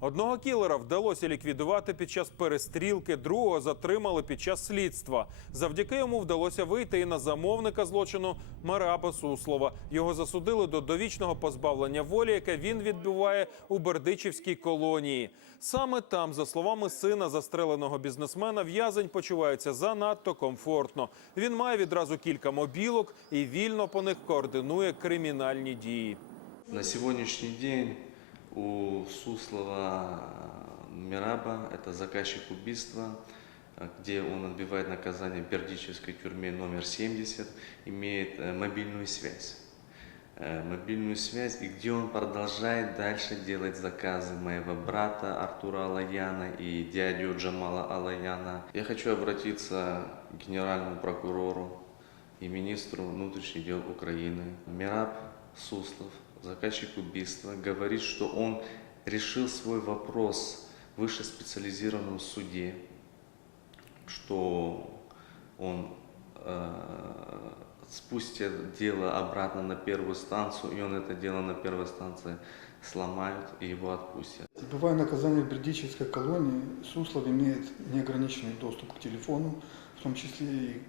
Одного кілера вдалося ліквідувати під час перестрілки, другого затримали під час слідства. Завдяки йому вдалося вийти і на замовника злочину Мараба Суслова. Його засудили до довічного позбавлення волі, яке він відбуває у Бердичівській колонії. Саме там, за словами сина застреленого бізнесмена, в'язень почувається занадто комфортно. Він має відразу кілька мобілок і вільно по них координує кримінальні дії. На сегодняшний день у Суслова Мираба, это заказчик убийства, э, где он отбивает наказание в Бердичевской тюрьме номер 70, имеет э, мобильную связь. Э, Мобильную связь, и где он продолжает дальше делать заказы моего брата Артура Алаяна и дядю Джамала Алаяна. Я хочу обратиться к генеральному прокурору и министру внутренних дел Украины. Мираб Суслов, заказчик убийства, говорит, что он решил свой вопрос в вышеспециализированном суде, что он э, спустит дело обратно на первую станцию, и он это дело на первой станции сломают и его отпустят. Отбывая наказание в Бердичевской колонии, Суслов имеет неограниченный доступ к телефону, в том числе и,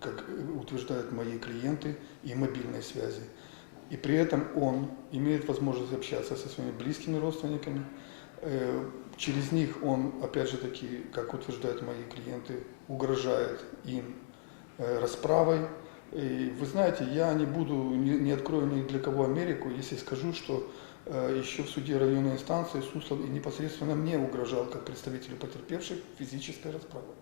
как утверждают мои клиенты, и мобильной связи. И при этом он имеет возможность общаться со своими близкими родственниками. Э, Через них он, опять же таки, как утверждают мои клиенты, угрожает им э, расправой. И вы знаете, я не буду, не, открою ни для кого Америку, если скажу, что э, еще в суде районной инстанции Суслов и непосредственно мне угрожал, как представителю потерпевших, физической расправой.